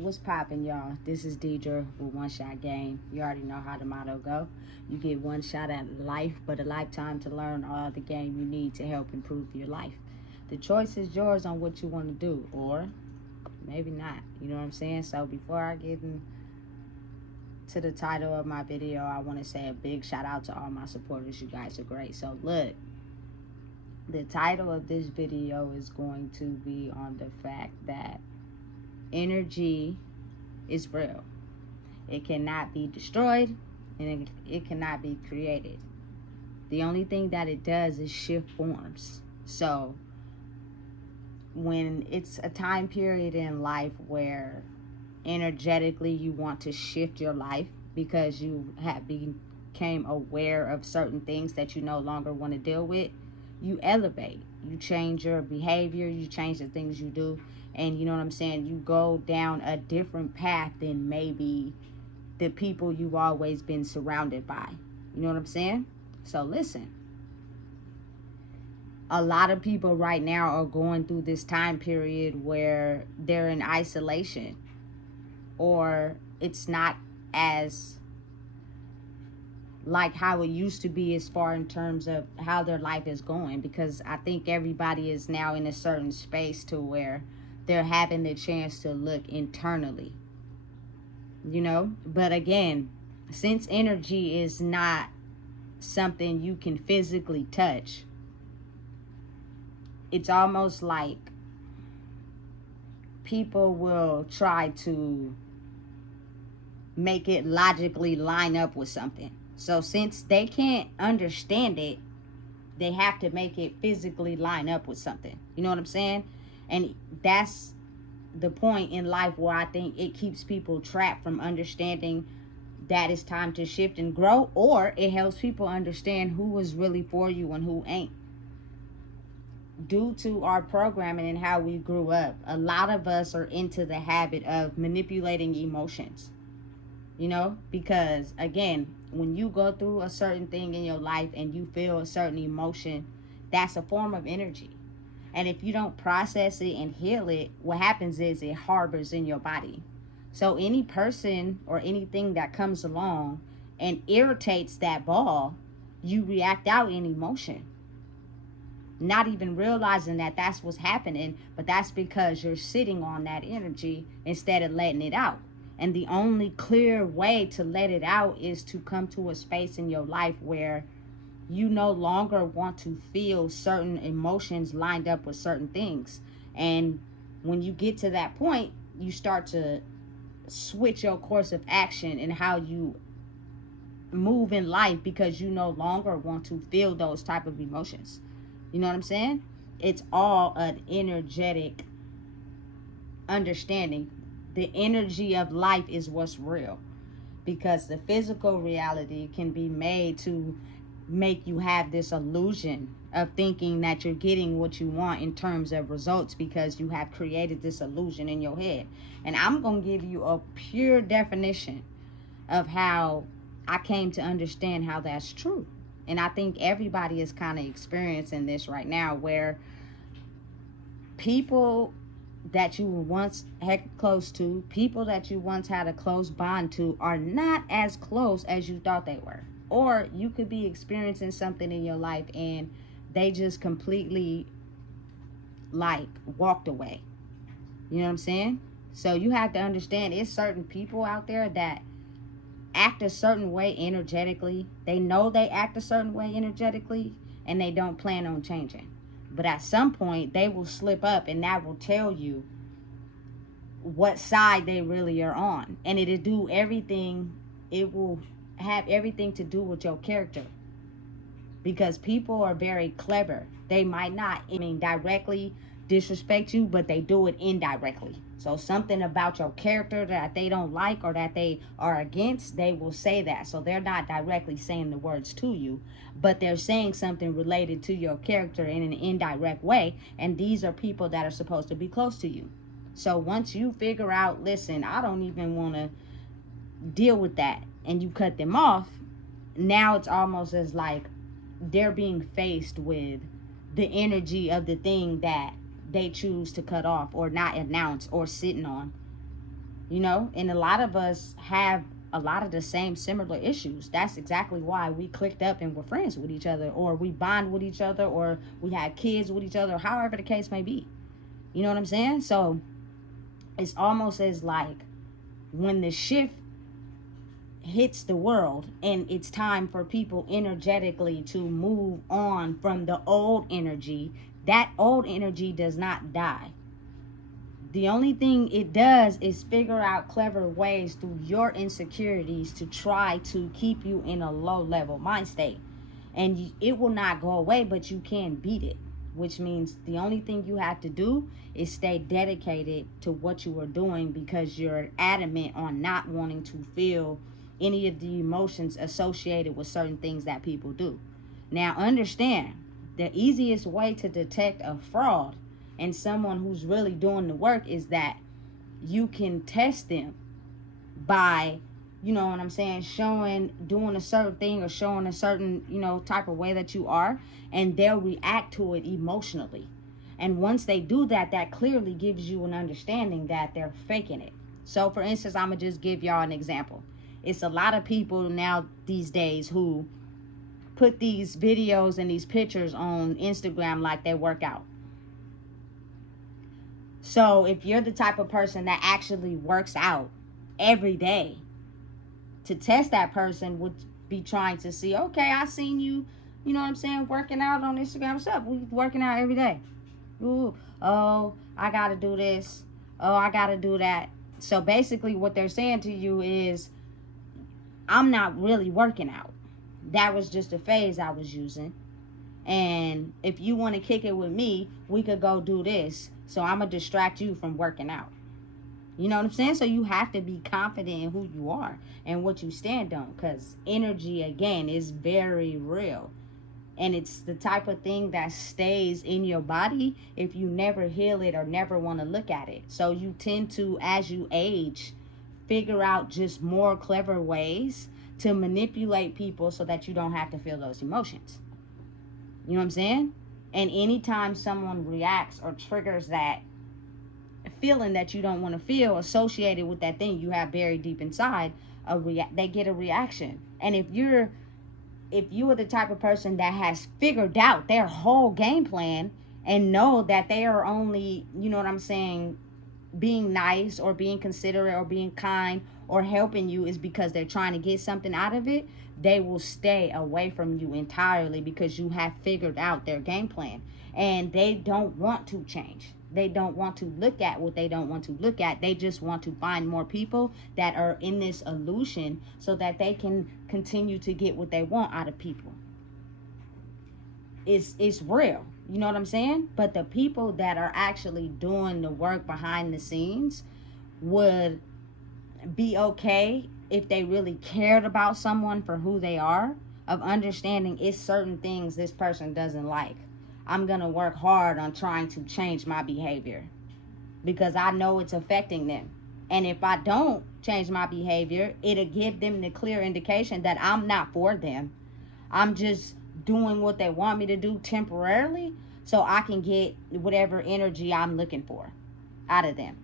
What's poppin', y'all? This is Deidre with One Shot Game. You already know how the motto go. You get one shot at life, but a lifetime to learn all the game you need to help improve your life. The choice is yours on what you want to do, or maybe not. You know what I'm saying? So before I get into the title of my video, I want to say a big shout out to all my supporters. You guys are great. So look, the title of this video is going to be on the fact that energy is real. It cannot be destroyed, and it cannot be created. The only thing that it does is shift forms. So when it's a time period in life where energetically you want to shift your life because you have became aware of certain things that you no longer want to deal with, you elevate, you change your behavior, you change the things you do, and you know what I'm saying, you go down a different path than maybe the people you've always been surrounded by. You know what I'm saying? So listen, a lot of people right now are going through this time period where they're in isolation, or it's not as like how it used to be as far in terms of how their life is going, because I think everybody is now in a certain space to where they're having the chance to look internally, you know. But again, since energy is not something you can physically touch, it's almost like people will try to make it logically line up with something. So since they can't understand it, they have to make it physically line up with something. You know what I'm saying? And that's the point in life where I think it keeps people trapped from understanding that it's time to shift and grow, or it helps people understand who is really for you and who ain't. Due to our programming and how we grew up, a lot of us are into the habit of manipulating emotions. You know, because again, when you go through a certain thing in your life and you feel a certain emotion, that's a form of energy. And if you don't process it and heal it, what happens is it harbors in your body. So any person or anything that comes along and irritates that ball, you react out in emotion, not even realizing that that's what's happening, but that's because you're sitting on that energy instead of letting it out. And the only clear way to let it out is to come to a space in your life where you no longer want to feel certain emotions lined up with certain things. And when you get to that point, you start to switch your course of action and how you move in life, because you no longer want to feel those type of emotions. You know what I'm saying? It's all an energetic understanding. The energy of life is what's real, because the physical reality can be made to make you have this illusion of thinking that you're getting what you want in terms of results, because you have created this illusion in your head. And I'm going to give you a pure definition of how I came to understand how that's true. And I think everybody is kind of experiencing this right now, where people that you once had close to, people that you once had a close bond to, are not as close as you thought they were. Or you could be experiencing something in your life and they just completely like walked away. You know what I'm saying? So you have to understand, it's certain people out there that act a certain way energetically. They know they act a certain way energetically, and they don't plan on changing. But at some point, they will slip up, and that will tell you what side they really are on. And it'll do everything. It will have everything to do with your character. Because people are very clever. They might not, directly disrespect you, but they do it indirectly. So something about your character that they don't like or that they are against, they will say that. So they're not directly saying the words to you, but they're saying something related to your character in an indirect way. And these are people that are supposed to be close to you. So once you figure out, listen, I don't even want to deal with that, and you cut them off, now it's almost as like they're being faced with the energy of the thing that they choose to cut off or not announce or sitting on. And a lot of us have a lot of the same similar issues. That's exactly why we clicked up and we're friends with each other, or we bond with each other, or we have kids with each other, or however the case may be. You know what I'm saying? So it's almost as like when the shift hits the world and it's time for people energetically to move on from the old energy, that old energy does not die. The only thing it does is figure out clever ways through your insecurities to try to keep you in a low level mind state. And it will not go away, but you can beat it, which means the only thing you have to do is stay dedicated to what you are doing, because you're adamant on not wanting to feel any of the emotions associated with certain things that people do. Now, understand, the easiest way to detect a fraud and someone who's really doing the work is that you can test them by, doing a certain thing or showing a certain, type of way that you are, and they'll react to it emotionally. And once they do that, that clearly gives you an understanding that they're faking it. So, for instance, I'm going to just give y'all an example. It's a lot of people now these days who put these videos and these pictures on Instagram like they work out. So if you're the type of person that actually works out every day, to test that person would be trying to see, okay, I seen you, working out on Instagram. What's up? We working out every day. Ooh, oh, I got to do this. Oh, I got to do that. So basically what they're saying to you is, I'm not really working out. That was just a phase I was using. And if you want to kick it with me, we could go do this. So I'm going to distract you from working out. You know what I'm saying? So you have to be confident in who you are and what you stand on. Because energy, again, is very real. And it's the type of thing that stays in your body if you never heal it or never want to look at it. So you tend to, as you age, figure out just more clever ways to manipulate people so that you don't have to feel those emotions. You know what I'm saying? And anytime someone reacts or triggers that feeling that you don't want to feel associated with that thing you have buried deep inside, they get a reaction. And if you are the type of person that has figured out their whole game plan and know that they are only, being nice or being considerate or being kind or helping you is because they're trying to get something out of it, they will stay away from you entirely because you have figured out their game plan. And they don't want to change. They don't want to look at what they don't want to look at. They just want to find more people that are in this illusion so that they can continue to get what they want out of people. It's real. You know what I'm saying? But the people that are actually doing the work behind the scenes would be okay if they really cared about someone for who they are, of understanding it's certain things this person doesn't like. I'm going to work hard on trying to change my behavior because I know it's affecting them. And if I don't change my behavior, it'll give them the clear indication that I'm not for them. I'm just doing what they want me to do temporarily so I can get whatever energy I'm looking for out of them.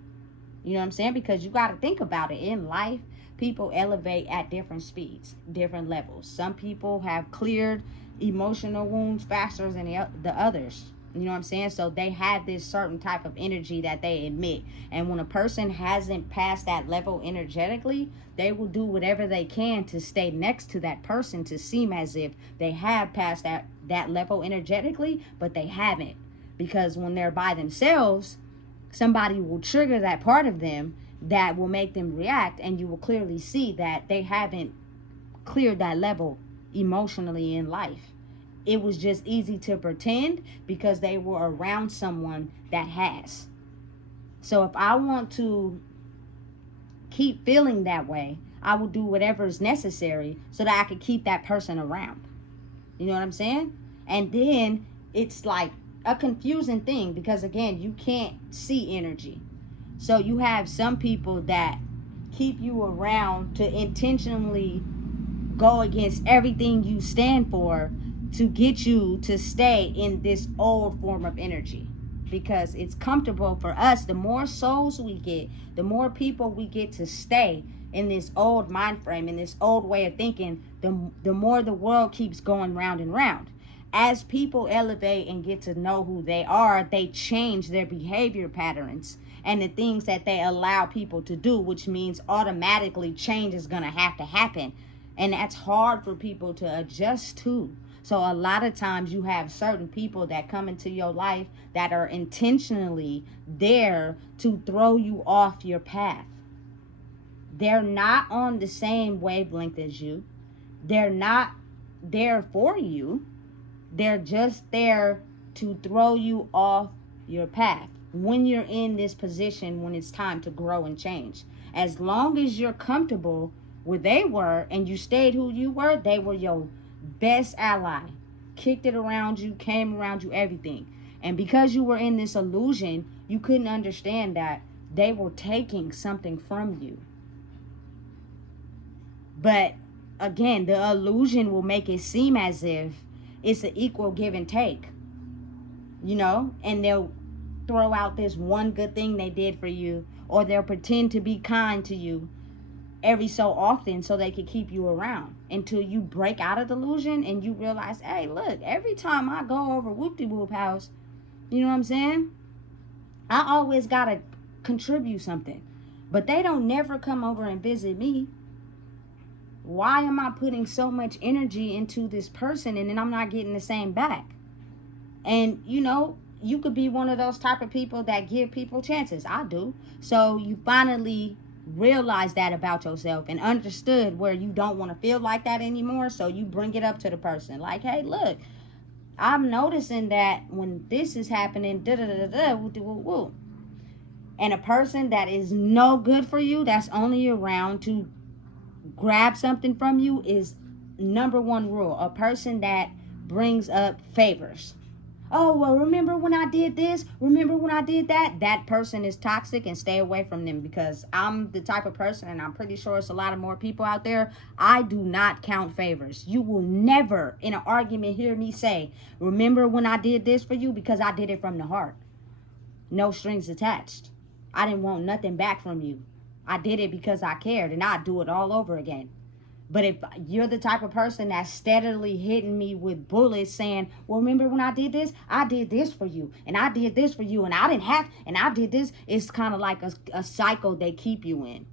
You know what I'm saying? Because you got to think about it. In life, people elevate at different speeds, different levels. Some people have cleared emotional wounds faster than the others. You know what I'm saying? So they have this certain type of energy that they emit. And when a person hasn't passed that level energetically, they will do whatever they can to stay next to that person to seem as if they have passed that level energetically, but they haven't. Because when they're by themselves, somebody will trigger that part of them that will make them react, and you will clearly see that they haven't cleared that level emotionally in life. It was just easy to pretend because they were around someone that has. So if I want to keep feeling that way, I will do whatever is necessary so that I can keep that person around. You know what I'm saying? And then it's like a confusing thing because, again, you can't see energy. So you have some people that keep you around to intentionally go against everything you stand for to get you to stay in this old form of energy. because it's comfortable for us. The more souls we get, the more people we get to stay in this old mind frame, in this old way of thinking, the more the world keeps going round and round. As people elevate and get to know who they are, they change their behavior patterns and the things that they allow people to do, which means automatically change is going to have to happen. And that's hard for people to adjust to. So a lot of times you have certain people that come into your life that are intentionally there to throw you off your path. They're not on the same wavelength as you. They're not there for you. They're just there to throw you off your path when you're in this position, when it's time to grow and change. As long as you're comfortable where they were and you stayed who you were, they were your best ally. Kicked it around you, came around you, everything. And because you were in this illusion, you couldn't understand that they were taking something from you. But again, the illusion will make it seem as if it's an equal give and take, and they'll throw out this one good thing they did for you, or they'll pretend to be kind to you every so often so they can keep you around until you break out of the illusion and you realize, hey, look, every time I go over Whoop-de-Whoop house, you know what I'm saying? I always got to contribute something. But they don't never come over and visit me. Why am I putting so much energy into this person and then I'm not getting the same back? And, you could be one of those type of people that give people chances. I do. So you finally realized that about yourself and understood where you don't want to feel like that anymore. So you bring it up to the person like, hey, look, I'm noticing that when this is happening, woo. And a person that is no good for you, that's only around to grab something from you, is number one rule. A person that brings up favors. Oh, well, remember when I did this? Remember when I did that? That person is toxic, and stay away from them, because I'm the type of person, and I'm pretty sure it's a lot of more people out there, I do not count favors. You will never in an argument hear me say, remember when I did this for you, because I did it from the heart. No strings attached. I didn't want nothing back from you. I did it because I cared, and I'd do it all over again. But if you're the type of person that's steadily hitting me with bullets saying, well, remember when I did this? I did this for you, and I did this for you, and I didn't have, and I did this. It's kind of like a cycle they keep you in.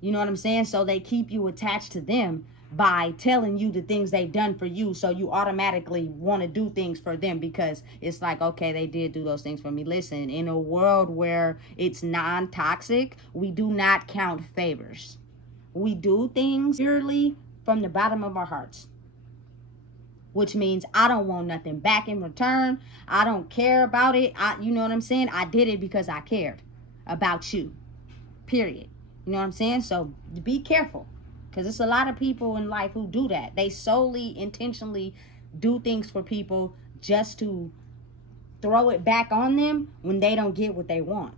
You know what I'm saying? So they keep you attached to them by telling you the things they've done for you. So you automatically want to do things for them because it's like, okay, they did do those things for me. Listen, in a world where it's non-toxic, we do not count favors. We do things purely from the bottom of our hearts, which means I don't want nothing back in return. I don't care about it. You know what I'm saying? I did it because I cared about you, period. You know what I'm saying? So be careful, because it's a lot of people in life who do that. They solely, intentionally do things for people just to throw it back on them when they don't get what they want.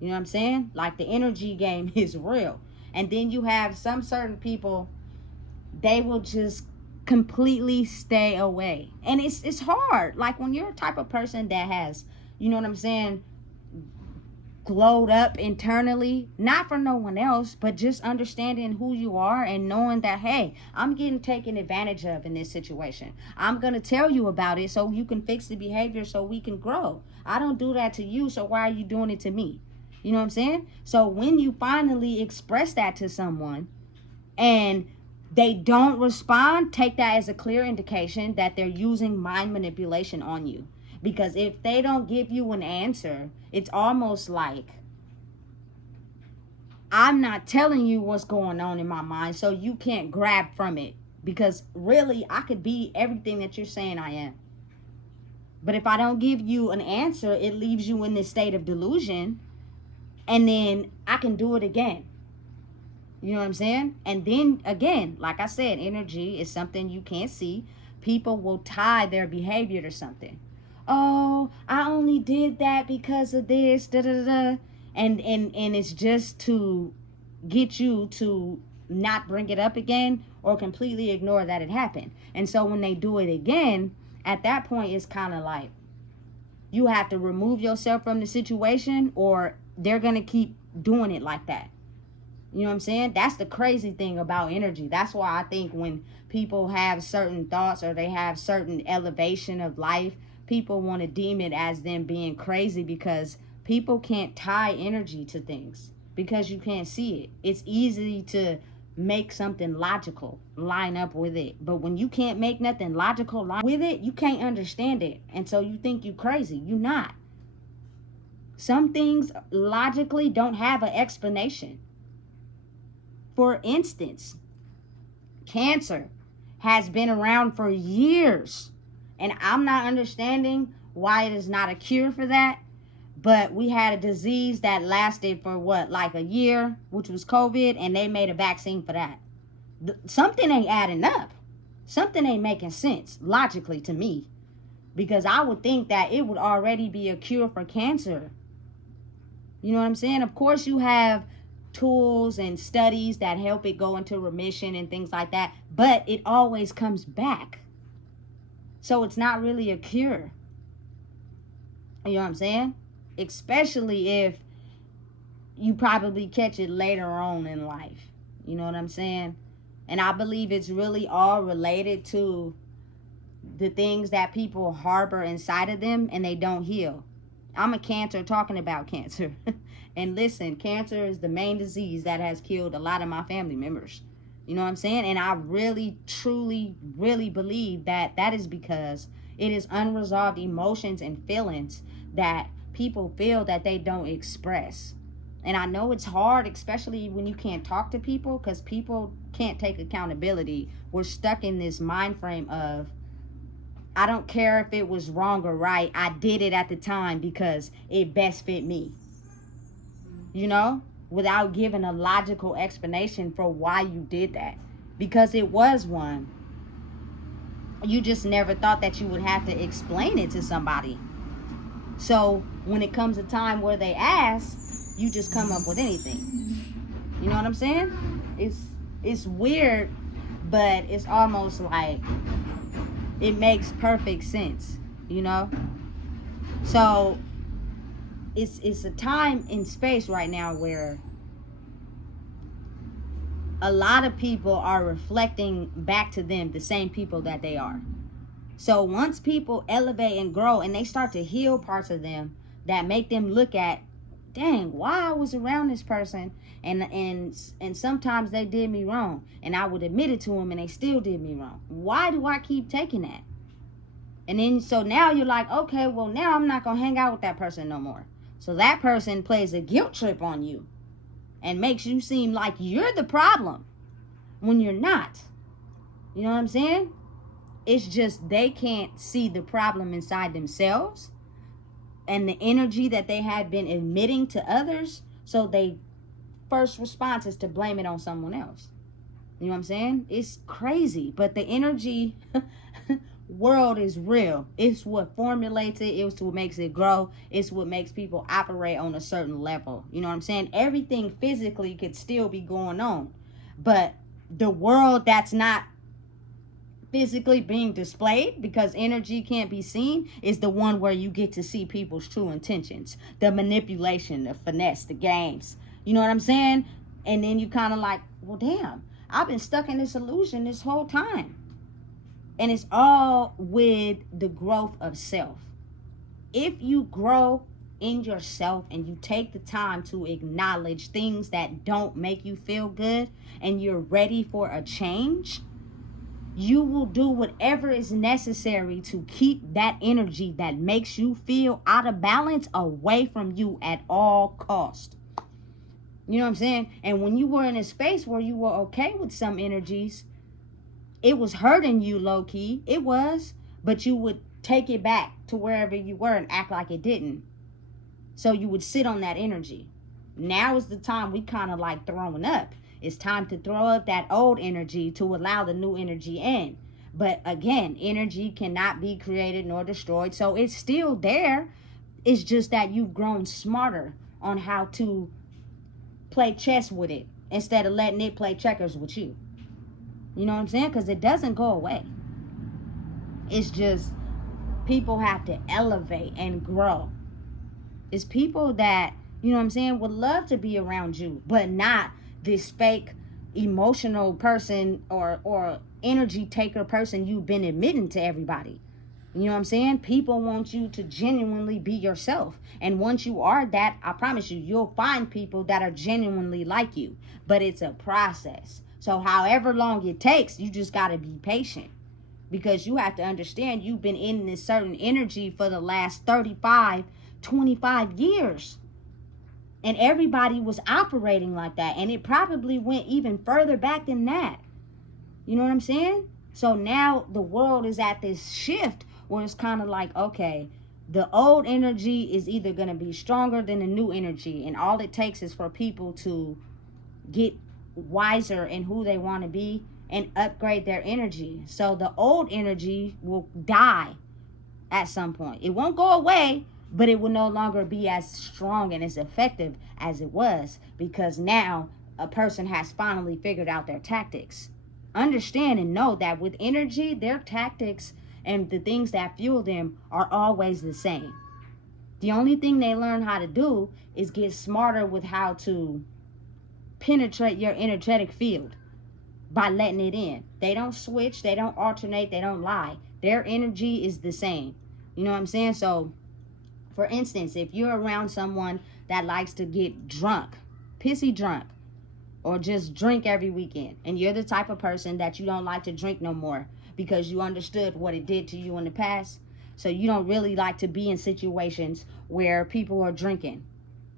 You know what I'm saying? Like, the energy game is real. And then you have some certain people, they will just completely stay away. And it's hard. Like, when you're a type of person that has, you know what I'm saying, glowed up internally, not for no one else, but just understanding who you are and knowing that, hey, I'm getting taken advantage of in this situation. I'm going to tell you about it so you can fix the behavior so we can grow. I don't do that to you, so why are you doing it to me? You know what I'm saying? So when you finally express that to someone and they don't respond, take that as a clear indication that they're using mind manipulation on you. Because if they don't give you an answer, it's almost like, I'm not telling you what's going on in my mind, so you can't grab from it. Because really, I could be everything that you're saying I am. But if I don't give you an answer, it leaves you in this state of delusion. And then I can do it again. You know what I'm saying? And then again, like I said, energy is something you can't see. People will tie their behavior to something. Oh, I only did that because of this, da da da. And it's just to get you to not bring it up again or completely ignore that it happened. And so when they do it again, at that point, it's kind of like, You have to remove yourself from the situation, or they're going to keep doing it like that. You know what I'm saying? That's the crazy thing about energy. That's why I think when people have certain thoughts or they have certain elevation of life, people want to deem it as them being crazy, because people can't tie energy to things because you can't see it. It's easy to make something logical line up with it, but when you can't make nothing logical line with it, you can't understand it, and so you think you crazy. You not. Some things logically don't have an explanation. For instance, cancer has been around for years, and I'm not understanding why it is not a cure for that. But we had a disease that lasted for what, like a year, which was COVID, and they made a vaccine for that. Something ain't adding up. Something ain't making sense logically to me, because I would think that it would already be a cure for cancer. You know what I'm saying? Of course, you have tools and studies that help it go into remission and things like that, but it always comes back. So it's not really a cure. You know what I'm saying? Especially if you probably catch it later on in life. You know what I'm saying? And I believe it's really all related to the things that people harbor inside of them and they don't heal. I'm a Cancer talking about cancer. And listen, cancer is the main disease that has killed a lot of my family members. You know what I'm saying? And I really, truly, really believe that that is because it is unresolved emotions and feelings that people feel that they don't express. And I know it's hard, especially when you can't talk to people, because people can't take accountability. We're stuck in this mind frame of, I don't care if it was wrong or right. I did it at the time because it best fit me. You know, without giving a logical explanation for why you did that. Because it was one. You just never thought that you would have to explain it to somebody. So when it comes a time where they ask, you just come up with anything. You know what I'm saying? It's weird, but it's almost like it makes perfect sense, you know? So it's a time and space right now where a lot of people are reflecting back to them the same people that they are. So once people elevate and grow and they start to heal parts of them that make them look at, dang, why I was around this person and sometimes they did me wrong, and I would admit it to them and they still did me wrong. Why do I keep taking that? And then so now you're like, okay, well now I'm not gonna hang out with that person no more. So that person plays a guilt trip on you and makes you seem like you're the problem when you're not. You know what I'm saying? It's just they can't see the problem inside themselves and the energy that they had been emitting to others. So they first response is to blame it on someone else. You know what I'm saying? It's crazy, but the energy world is real. It's what formulates it. It's what makes it grow. It's what makes people operate on a certain level. You know what I'm saying? Everything physically could still be going on, but the world that's not physically being displayed because energy can't be seen is the one where you get to see people's true intentions, the manipulation, the finesse, the games. You know what I'm saying? And then you kind of like, well, damn, I've been stuck in this illusion this whole time. And it's all with the growth of self. If you grow in yourself and you take the time to acknowledge things that don't make you feel good and you're ready for a change, you will do whatever is necessary to keep that energy that makes you feel out of balance away from you at all cost. You know what I'm saying? And when you were in a space where you were okay with some energies, it was hurting you low key. It was, but you would take it back to wherever you were and act like it didn't. So you would sit on that energy. Now is the time we kind of like throwing up. It's time to throw up that old energy to allow the new energy in. But again, energy cannot be created nor destroyed. So it's still there. It's just that you've grown smarter on how to play chess with it instead of letting it play checkers with you. You know what I'm saying? Because it doesn't go away. It's just people have to elevate and grow. It's people that, you know what I'm saying, would love to be around you, but not this fake emotional person or energy taker person you've been admitting to everybody. You know what I'm saying? People want you to genuinely be yourself. And once you are that, I promise you, you'll find people that are genuinely like you. But it's a process. So however long it takes, you just got to be patient. Because you have to understand you've been in this certain energy for the last 35, 25 years. And everybody was operating like that. And it probably went even further back than that. You know what I'm saying? So now the world is at this shift where it's kind of like, okay, the old energy is either going to be stronger than the new energy. And all it takes is for people to get wiser in who they want to be and upgrade their energy. So the old energy will die at some point. It won't go away, but it will no longer be as strong and as effective as it was, because now a person has finally figured out their tactics. Understand and know that with energy, their tactics and the things that fuel them are always the same. The only thing they learn how to do is get smarter with how to penetrate your energetic field by letting it in. They don't switch, they don't alternate, they don't lie. Their energy is the same. You know what I'm saying? So, for instance, if you're around someone that likes to get drunk, pissy drunk, or just drink every weekend, and you're the type of person that you don't like to drink no more because you understood what it did to you in the past, so you don't really like to be in situations where people are drinking.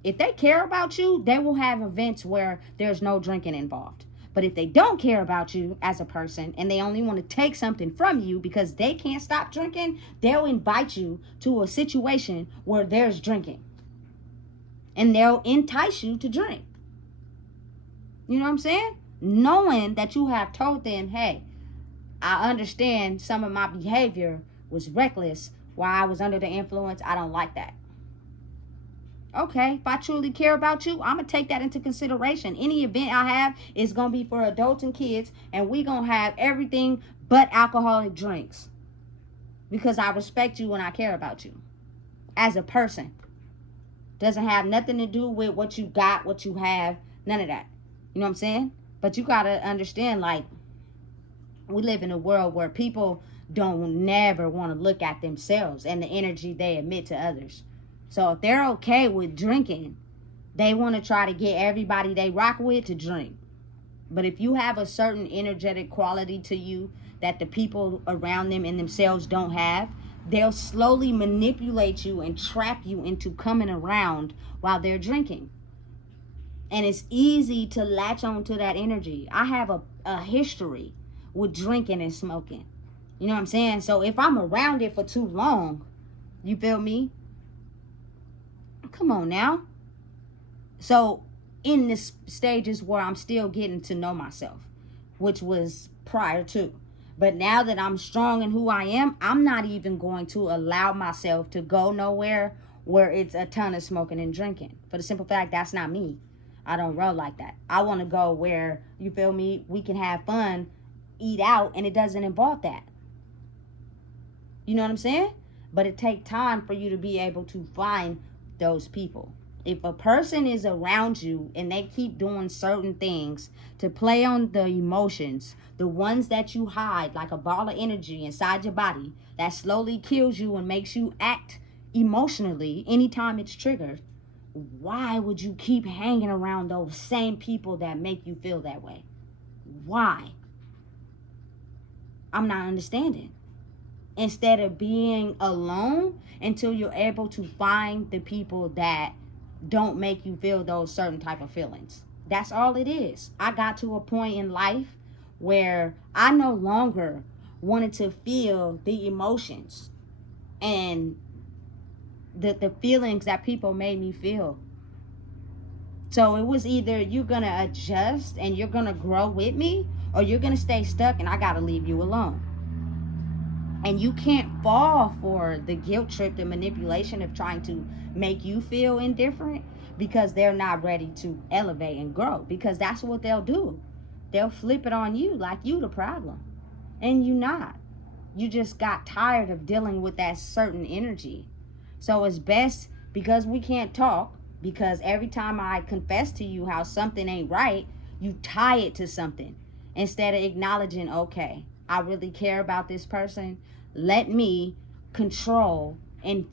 If they care about you, they will have events where there's no drinking involved. But if they don't care about you as a person and they only want to take something from you because they can't stop drinking, they'll invite you to a situation where there's drinking. And they'll entice you to drink. You know what I'm saying? Knowing that you have told them, hey, I understand some of my behavior was reckless while I was under the influence. I don't like that. Okay, if I truly care about you, I'm going to take that into consideration. Any event I have is going to be for adults and kids, and we're going to have everything but alcoholic drinks. Because I respect you and I care about you as a person. Doesn't have nothing to do with what you got, what you have, none of that. You know what I'm saying? But you got to understand, like, we live in a world where people don't never want to look at themselves and the energy they emit to others. So if they're okay with drinking, they want to try to get everybody they rock with to drink. But if you have a certain energetic quality to you that the people around them and themselves don't have, they'll slowly manipulate you and trap you into coming around while they're drinking. And it's easy to latch on to that energy. I have a history with drinking and smoking. You know what I'm saying? So if I'm around it for too long, you feel me? Come on now. So in this stages where I'm still getting to know myself, which was prior to. But now that I'm strong in who I am, I'm not even going to allow myself to go nowhere where it's a ton of smoking and drinking. For the simple fact, that's not me. I don't roll like that. I want to go where, you feel me, we can have fun, eat out, and it doesn't involve that. You know what I'm saying? But it takes time for you to be able to find those people. If a person is around you and they keep doing certain things to play on the emotions, the ones that you hide like a ball of energy inside your body that slowly kills you and makes you act emotionally anytime it's triggered, why would you keep hanging around those same people that make you feel that way? Why? I'm not understanding. Instead of being alone until you're able to find the people that don't make you feel those certain type of feelings. That's all it is. I got to a point in life where I no longer wanted to feel the emotions and the feelings that people made me feel. So it was either you're going to adjust and you're going to grow with me, or you're going to stay stuck and I got to leave you alone. And you can't fall for the guilt trip, the manipulation of trying to make you feel indifferent, because they're not ready to elevate and grow. Because that's what they'll do. They'll flip it on you like you the problem. And you not. You just got tired of dealing with that certain energy. So it's best, because we can't talk, because every time I confess to you how something ain't right, you tie it to something instead of acknowledging, okay, I really care about this person. Let me control and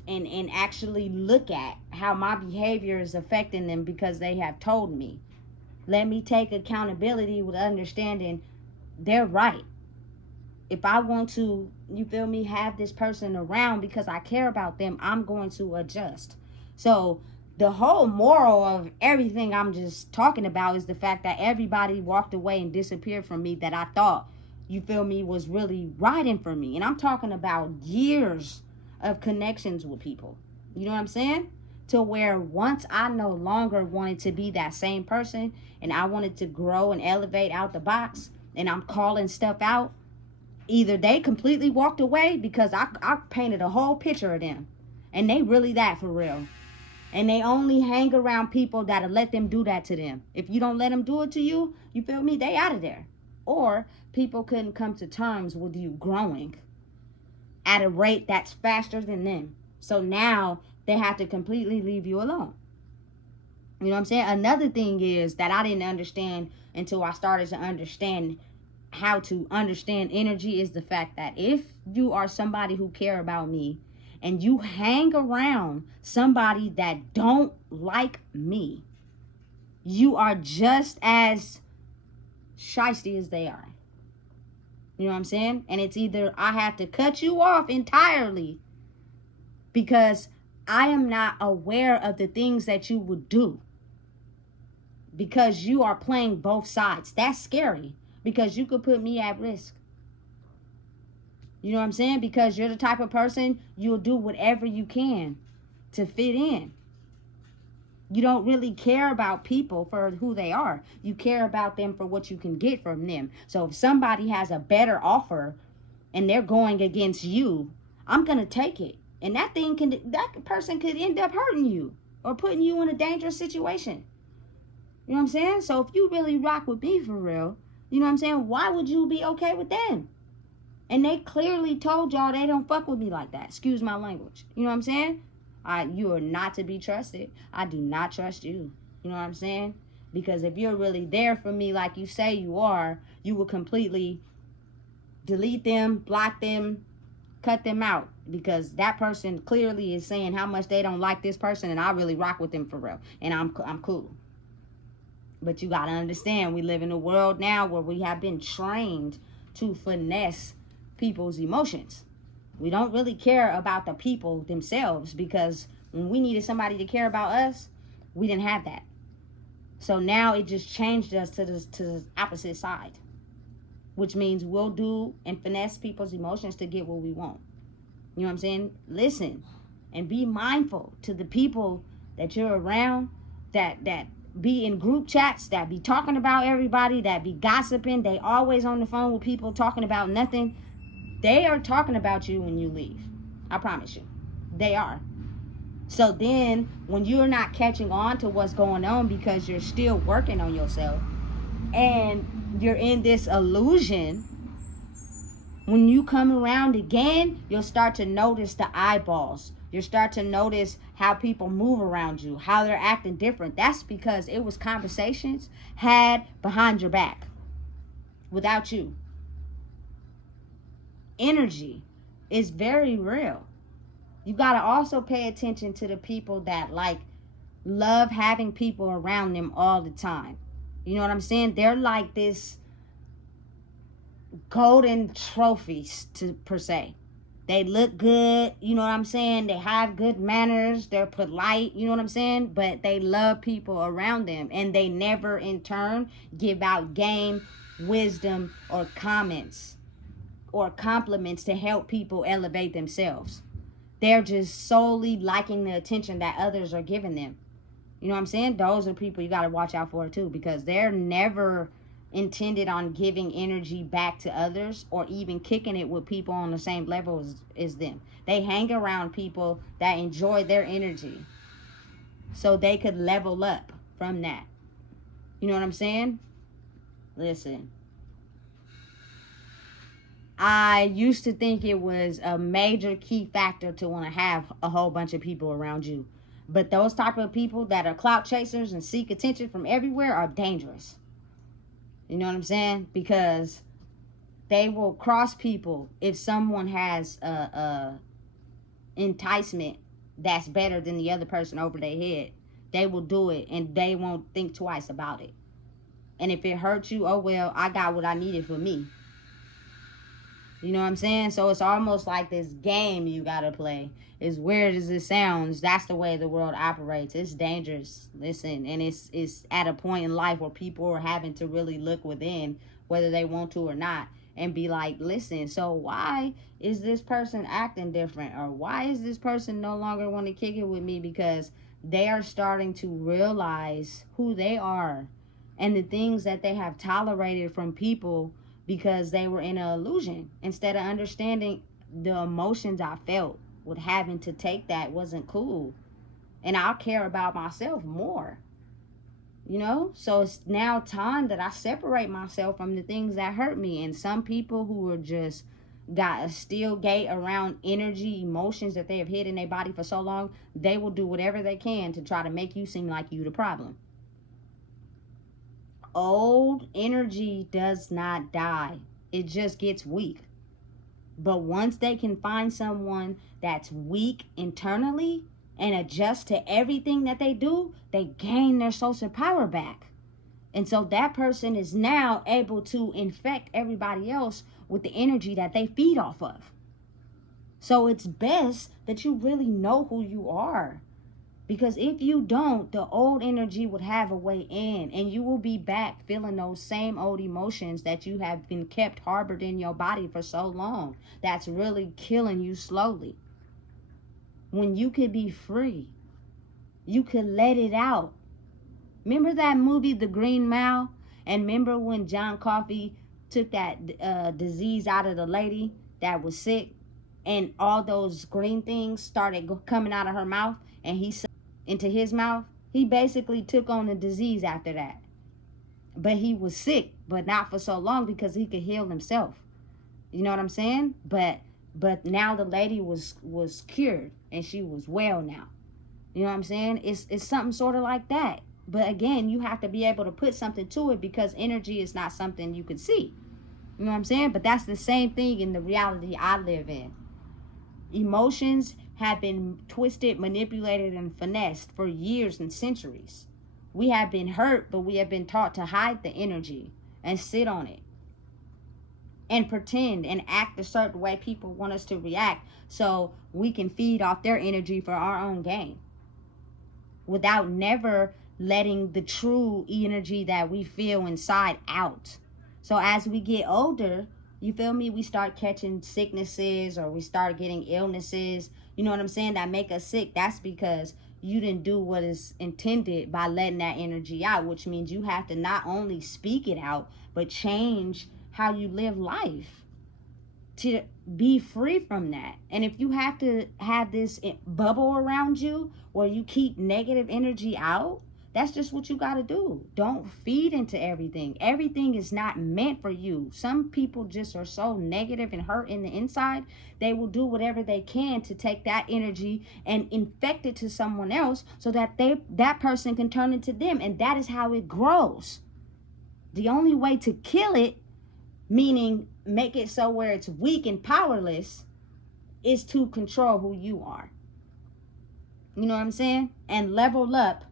actually look at how my behavior is affecting them because they have told me. Let me take accountability with understanding they're right. If I want to, you feel me, have this person around because I care about them, I'm going to adjust. So the whole moral of everything I'm just talking about is the fact that everybody walked away and disappeared from me that I thought, you feel me, was really riding for me. And I'm talking about years of connections with people. You know what I'm saying? To where once I no longer wanted to be that same person and I wanted to grow and elevate out the box and I'm calling stuff out, either they completely walked away because I painted a whole picture of them and they really that for real. And they only hang around people that'll let them do that to them. If you don't let them do it to you, you feel me, they out of there. Or people couldn't come to terms with you growing at a rate that's faster than them. So now they have to completely leave you alone. You know what I'm saying? Another thing is that I didn't understand until I started to understand how to understand energy is the fact that if you are somebody who care about me and you hang around somebody that don't like me, you are just as shiesty as they are. You know what I'm saying? And it's either I have to cut you off entirely because I am not aware of the things that you would do, because you are playing both sides. That's scary, because you could put me at risk. You know what I'm saying? Because you're the type of person, you'll do whatever you can to fit in. You don't really care about people for who they are. You care about them for what you can get from them. So if somebody has a better offer and they're going against you, I'm going to take it. And that person could end up hurting you or putting you in a dangerous situation. You know what I'm saying? So if you really rock with me for real, you know what I'm saying, why would you be okay with them? And they clearly told y'all they don't fuck with me like that. Excuse my language. You know what I'm saying? You are not to be trusted. I do not trust you. You know what I'm saying? Because if you're really there for me like you say you are, you will completely delete them, block them, cut them out. Because that person clearly is saying how much they don't like this person, and I really rock with them for real. And I'm cool. But you got to understand, we live in a world now where we have been trained to finesse people's emotions. We don't really care about the people themselves, because when we needed somebody to care about us, we didn't have that. So now it just changed us to the opposite side, which means we'll do and finesse people's emotions to get what we want. You know what I'm saying? Listen and be mindful to the people that you're around, that be in group chats, that be talking about everybody, that be gossiping. They always on the phone with people talking about nothing. They are talking about you when you leave. I promise you. They are. So then when you're not catching on to what's going on because you're still working on yourself and you're in this illusion, when you come around again, you'll start to notice the eyeballs. You'll start to notice how people move around you, how they're acting different. That's because it was conversations had behind your back without you. Energy is very real. You got to also pay attention to the people that love having people around them all the time. You know what I'm saying? They're like this golden trophies per se. They look good, you know what I'm saying? They have good manners, they're polite, you know what I'm saying? But they love people around them, and they never in turn give out game, wisdom, or comments or compliments to help people elevate themselves. They're just solely liking the attention that others are giving them. You know what I'm saying? Those are people you got to watch out for too, because they're never intended on giving energy back to others or even kicking it with people on the same level as them. They hang around people that enjoy their energy so they could level up from that. You know what I'm saying? Listen. I used to think it was a major key factor to want to have a whole bunch of people around you. But those type of people that are clout chasers and seek attention from everywhere are dangerous. You know what I'm saying? Because they will cross people if someone has a enticement that's better than the other person over their head. They will do it and they won't think twice about it. And if it hurts you, oh well, I got what I needed for me. You know what I'm saying? So it's almost like this game you gotta play. As weird as it sounds, that's the way the world operates. It's dangerous. Listen, and it's at a point in life where people are having to really look within, whether they want to or not, and be like, listen, so why is this person acting different? Or why is this person no longer want to kick it with me? Because they are starting to realize who they are and the things that they have tolerated from people because they were in an illusion, instead of understanding the emotions I felt with having to take that wasn't cool. And I'll care about myself more. You know? So it's now time that I separate myself from the things that hurt me. And some people who are just got a steel gate around energy, emotions that they have hid in their body for so long, they will do whatever they can to try to make you seem like you the problem. Old energy does not die. It just gets weak. But once they can find someone that's weak internally and adjust to everything that they do, they gain their social power back. And so that person is now able to infect everybody else with the energy that they feed off of. So it's best that you really know who you are. Because if you don't, the old energy would have a way in, and you will be back feeling those same old emotions that you have been kept harbored in your body for so long. That's really killing you slowly. When you could be free, you could let it out. Remember that movie, The Green Mile? And remember when John Coffey took that disease out of the lady that was sick, and all those green things started coming out of her mouth, and he said into his mouth? He basically took on the disease after that. But he was sick, but not for so long, because he could heal himself. You know what I'm saying? But now the lady was cured and she was well now. You know what I'm saying? It's something sort of like that. But again, you have to be able to put something to it, because energy is not something you could see. You know what I'm saying? But that's the same thing in the reality I live in. Emotions have been twisted, manipulated, and finessed for years and centuries. We have been hurt, but we have been taught to hide the energy and sit on it and pretend and act a certain way people want us to react, so we can feed off their energy for our own gain, without never letting the true energy that we feel inside out. So as we get older, you feel me, we start catching sicknesses, or we start getting illnesses, you know what I'm saying, that make us sick. That's because you didn't do what is intended by letting that energy out, which means you have to not only speak it out, but change how you live life to be free from that. And if you have to have this bubble around you where you keep negative energy out, that's just what you got to do. Don't feed into everything. Everything is not meant for you. Some people just are so negative and hurt in the inside, they will do whatever they can to take that energy and infect it to someone else, so that that person can turn into them. And that is how it grows. The only way to kill it, meaning make it so where it's weak and powerless, is to control who you are. You know what I'm saying? And level up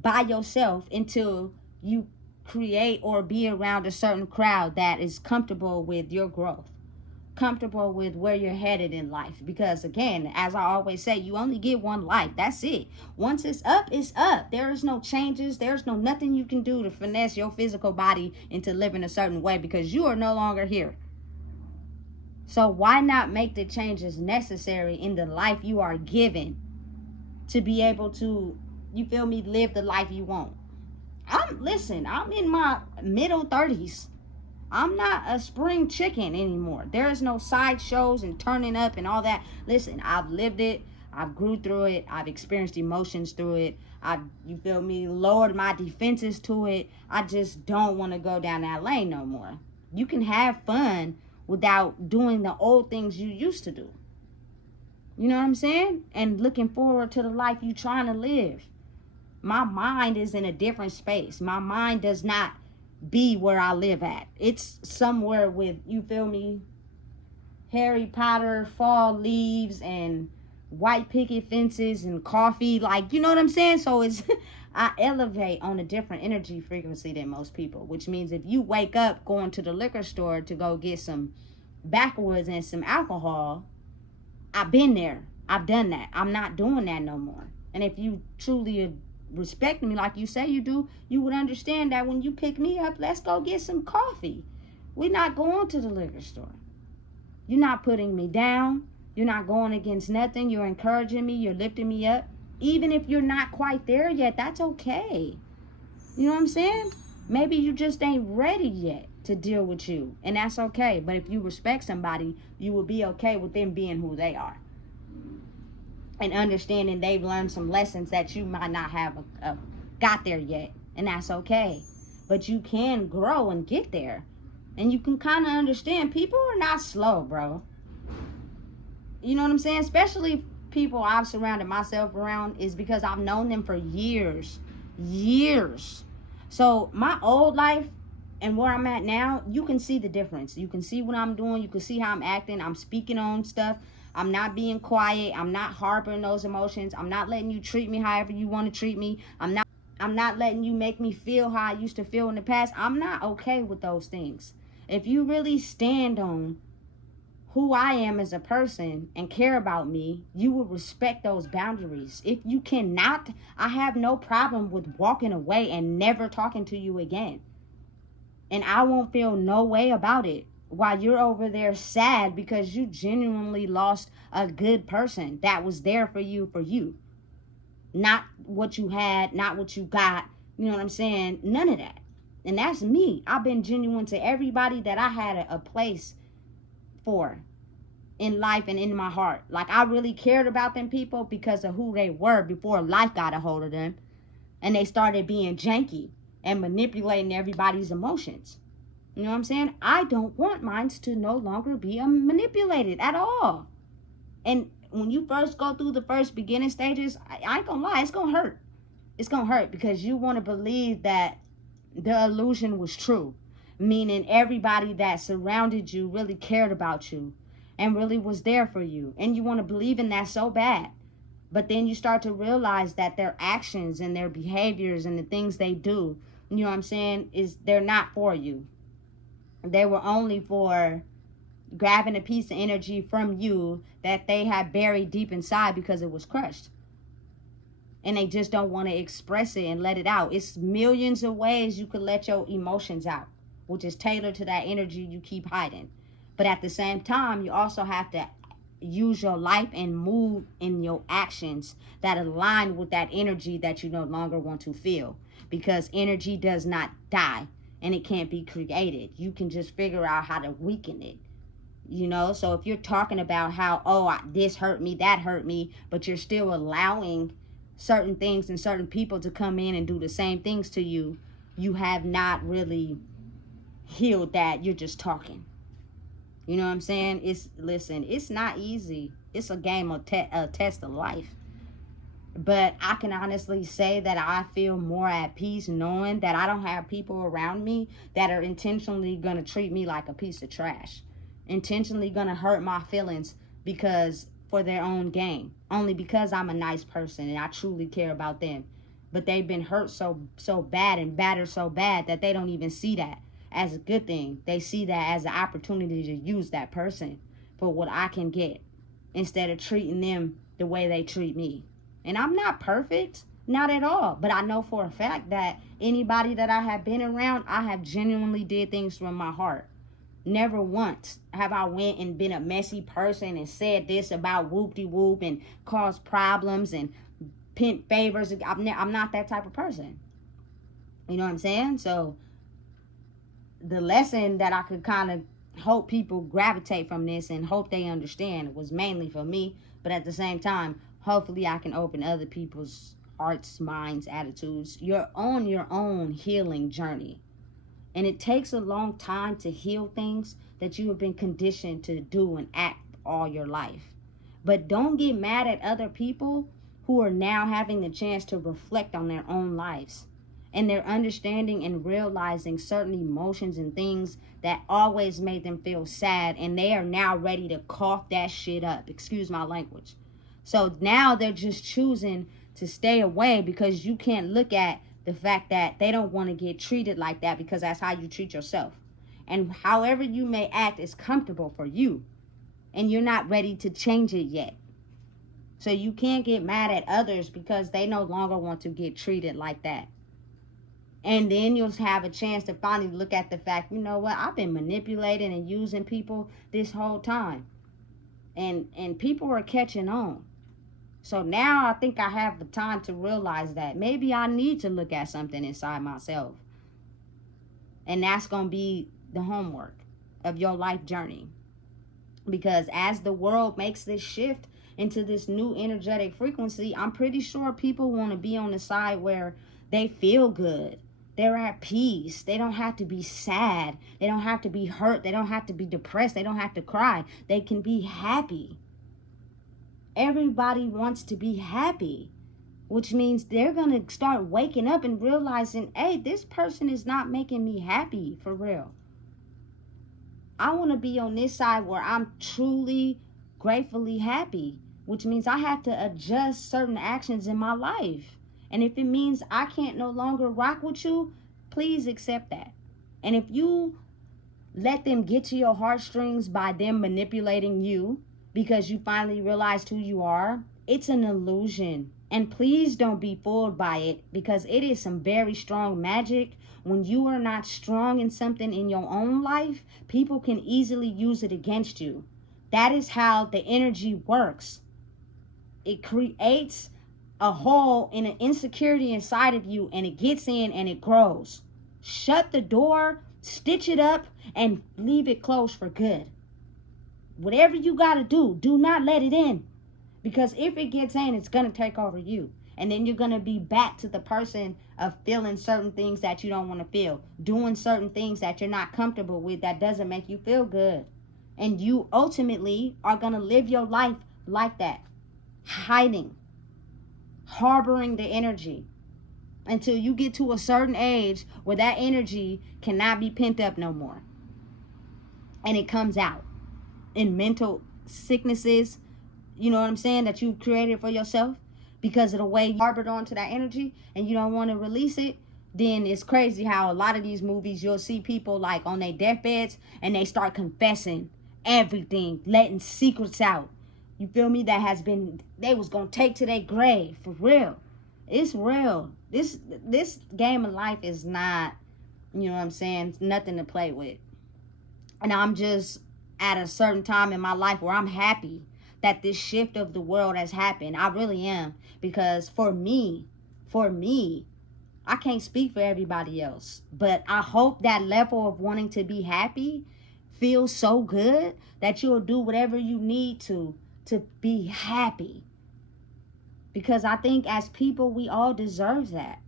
by yourself until you create or be around a certain crowd that is comfortable with your growth, comfortable with where you're headed in life. Because again, as I always say, you only get one life. That's it. Once it's up, it's up. There is no changes. There's no nothing you can do to finesse your physical body into living a certain way, because you are no longer here. So why not make the changes necessary in the life you are given to be able to, you feel me, live the life you want? I'm in my middle 30s. I'm not a spring chicken anymore. There is no side shows and turning up and all that. Listen, I've lived it. I've grew through it. I've experienced emotions through it. You feel me, lowered my defenses to it. I just don't want to go down that lane no more. You can have fun without doing the old things you used to do. You know what I'm saying? And looking forward to the life you trying to live. My mind is in a different space. My mind does not be where I live at. It's somewhere with, you feel me, Harry Potter, fall leaves, and white picket fences and coffee. Like, you know what I'm saying? So it's I elevate on a different energy frequency than most people, which means if you wake up going to the liquor store to go get some backwoods and some alcohol, I've been there. I've done that. I'm not doing that no more. And if you truly respect me like you say you do, you would understand that when you pick me up, let's go get some coffee. We're not going to the liquor store. You're not putting me down. You're not going against nothing. You're encouraging me. You're lifting me up. Even if you're not quite there yet, that's okay. You know what I'm saying? Maybe you just ain't ready yet to deal with you, and that's okay. But if you respect somebody, you will be okay with them being who they are and understanding they've learned some lessons that you might not have got there yet, and that's okay. But you can grow and get there, and you can kind of understand people are not slow, bro. You know what I'm saying? Especially people I've surrounded myself around, is because I've known them for years. So my old life and where I'm at now, you can see the difference. You can see what I'm doing. You can see how I'm acting. I'm speaking on stuff. I'm not being quiet. I'm not harboring those emotions. I'm not letting you treat me however you want to treat me. I'm not letting you make me feel how I used to feel in the past. I'm not okay with those things. If you really stand on who I am as a person and care about me, you will respect those boundaries. If you cannot, I have no problem with walking away and never talking to you again. And I won't feel no way about it while you're over there sad because you genuinely lost a good person that was there for you. Not what you had, not what you got. You know what I'm saying? None of that. And that's me. I've been genuine to everybody that I had a place for in life and in my heart. Like, I really cared about them people because of who they were before life got a hold of them and they started being janky and manipulating everybody's emotions. You know what I'm saying? I don't want mine to no longer be manipulated at all. And when you first go through the first beginning stages, I ain't gonna lie, it's gonna hurt. It's gonna hurt because you want to believe that the illusion was true, meaning everybody that surrounded you really cared about you and really was there for you, and you want to believe in that so bad. But then you start to realize that their actions and their behaviors and the things they do, you know what I'm saying, is they're not for you. They were only for grabbing a piece of energy from you that they had buried deep inside because it was crushed. And they just don't want to express it and let it out. It's millions of ways you could let your emotions out, which is tailored to that energy you keep hiding. But at the same time, you also have to use your life and move in your actions that align with that energy that you no longer want to feel. Because energy does not die and it can't be created. You can just figure out how to weaken it. You know, so if you're talking about how, this hurt me, that hurt me, but you're still allowing certain things and certain people to come in and do the same things to you, you have not really healed that. You're just talking. You know what I'm saying? It's not easy. It's a game of a test of life. But I can honestly say that I feel more at peace knowing that I don't have people around me that are intentionally going to treat me like a piece of trash. Intentionally going to hurt my feelings because for their own gain. Only because I'm a nice person and I truly care about them. But they've been hurt so bad and battered so bad that they don't even see that as a good thing. They see that as an opportunity to use that person for what I can get instead of treating them the way they treat me. And I'm not perfect, not at all. But I know for a fact that anybody that I have been around, I have genuinely did things from my heart. Never once have I went and been a messy person and said this about whoop-de-whoop and caused problems and pent favors. I'm not that type of person. You know what I'm saying? So the lesson that I could kind of hope people gravitate from this and hope they understand was mainly for me. But at the same time, hopefully I can open other people's hearts, minds, attitudes. You're on your own healing journey. And it takes a long time to heal things that you have been conditioned to do and act all your life. But don't get mad at other people who are now having the chance to reflect on their own lives. And they're understanding and realizing certain emotions and things that always made them feel sad. And they are now ready to cough that shit up. Excuse my language. So now they're just choosing to stay away because you can't look at the fact that they don't want to get treated like that, because that's how you treat yourself. And however you may act is comfortable for you. And you're not ready to change it yet. So you can't get mad at others because they no longer want to get treated like that. And then you'll have a chance to finally look at the fact, you know what, I've been manipulating and using people this whole time. And people are catching on. So now I think I have the time to realize that maybe I need to look at something inside myself. And that's going to be the homework of your life journey. Because as the world makes this shift into this new energetic frequency, I'm pretty sure people want to be on the side where they feel good. They're at peace. They don't have to be sad. They don't have to be hurt. They don't have to be depressed. They don't have to cry. They can be happy. Everybody wants to be happy, which means they're going to start waking up and realizing, hey, this person is not making me happy for real. I want to be on this side where I'm truly, gratefully happy, which means I have to adjust certain actions in my life. And if it means I can't no longer rock with you, please accept that. And if you let them get to your heartstrings by them manipulating you because you finally realized who you are, it's an illusion. And please don't be fooled by it, because it is some very strong magic. When you are not strong in something in your own life, people can easily use it against you. That is how the energy works. It creates a hole in an insecurity inside of you, and it gets in and it grows. Shut the door, stitch it up, and leave it closed for good. Whatever you got to do not let it in. Because if it gets in, it's going to take over you. And then you're going to be back to the person of feeling certain things that you don't want to feel. Doing certain things that you're not comfortable with that doesn't make you feel good. And you ultimately are going to live your life like that. Hiding. Harboring the energy. Until you get to a certain age where that energy cannot be pent up no more. And it comes out in mental sicknesses, you know what I'm saying, that you created for yourself because of the way you harbored onto that energy and you don't want to release it. Then it's crazy how a lot of these movies, you'll see people like on their deathbeds and they start confessing everything, letting secrets out. You feel me? That has been, they was going to take to their grave. For real. It's real. This game of life is not, you know what I'm saying, it's nothing to play with. And I'm just at a certain time in my life where I'm happy that this shift of the world has happened. I really am. Because for me, I can't speak for everybody else. But I hope that level of wanting to be happy feels so good that you'll do whatever you need to be happy. Because I think as people, we all deserve that.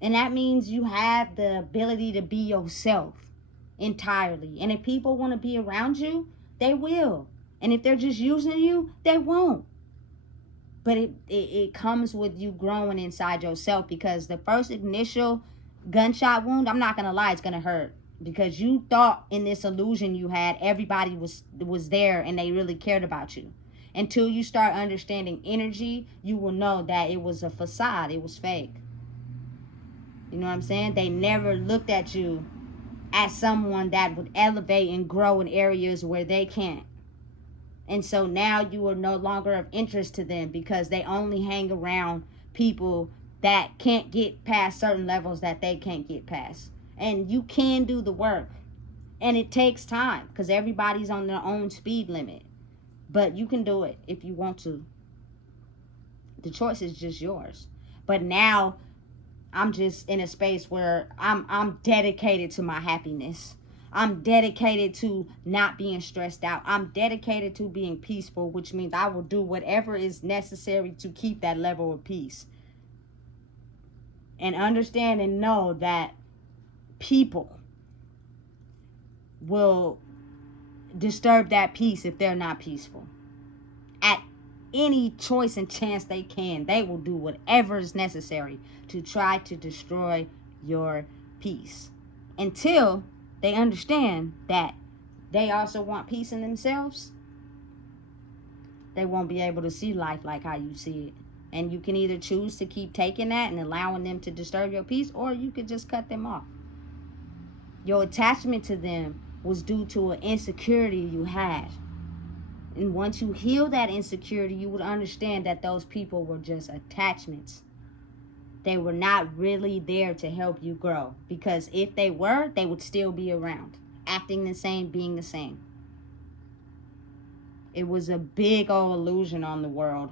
And that means you have the ability to be yourself entirely. And if people want to be around you, they will. And if they're just using you, they won't. But it comes with you growing inside yourself, because the first initial gunshot wound, I'm not going to lie, it's going to hurt. Because you thought in this illusion you had, everybody was there and they really cared about you. Until you start understanding energy, you will know that it was a facade. It was fake. You know what I'm saying? They never looked at you as someone that would elevate and grow in areas where they can't. And so now you are no longer of interest to them, because they only hang around people that can't get past certain levels that they can't get past. And you can do the work. And it takes time, because everybody's on their own speed limit. But you can do it if you want to. The choice is just yours. But now I'm just in a space where I'm dedicated to my happiness. I'm dedicated to not being stressed out. I'm dedicated to being peaceful, which means I will do whatever is necessary to keep that level of peace. And understand and know that people will disturb that peace if they're not peaceful. At any choice and chance they can, they will do whatever is necessary to try to destroy your peace until they understand that they also want peace in themselves. They won't be able to see life like how you see it. And you can either choose to keep taking that and allowing them to disturb your peace, or you could just cut them off. Your attachment to them was due to an insecurity you had. And once you heal that insecurity, you would understand that those people were just attachments. They were not really there to help you grow. Because if they were, they would still be around, acting the same, being the same. It was a big old illusion on the world.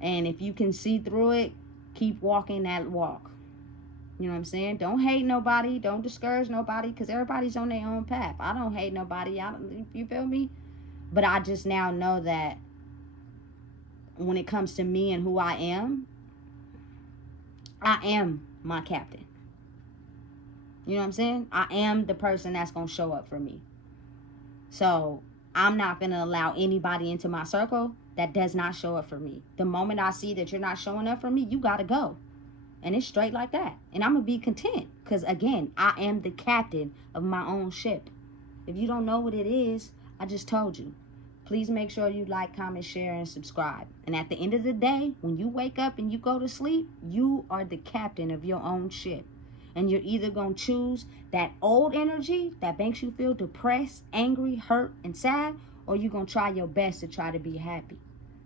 And if you can see through it, keep walking that walk. You know what I'm saying? Don't hate nobody. Don't discourage nobody, because everybody's on their own path. I don't hate nobody. You feel me? But I just now know that when it comes to me and who I am my captain. You know what I'm saying? I am the person that's going to show up for me. So I'm not going to allow anybody into my circle that does not show up for me. The moment I see that you're not showing up for me, you got to go. And it's straight like that. And I'm going to be content. Because, again, I am the captain of my own ship. If you don't know what it is, I just told you. Please make sure you like, comment, share, and subscribe. And at the end of the day, when you wake up and you go to sleep, you are the captain of your own ship. And you're either going to choose that old energy that makes you feel depressed, angry, hurt, and sad, or you're going to try your best to try to be happy.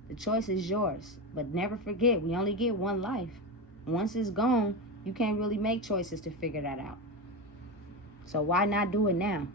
The choice is yours. But never forget, we only get one life. Once it's gone, you can't really make choices to figure that out. So why not do it now?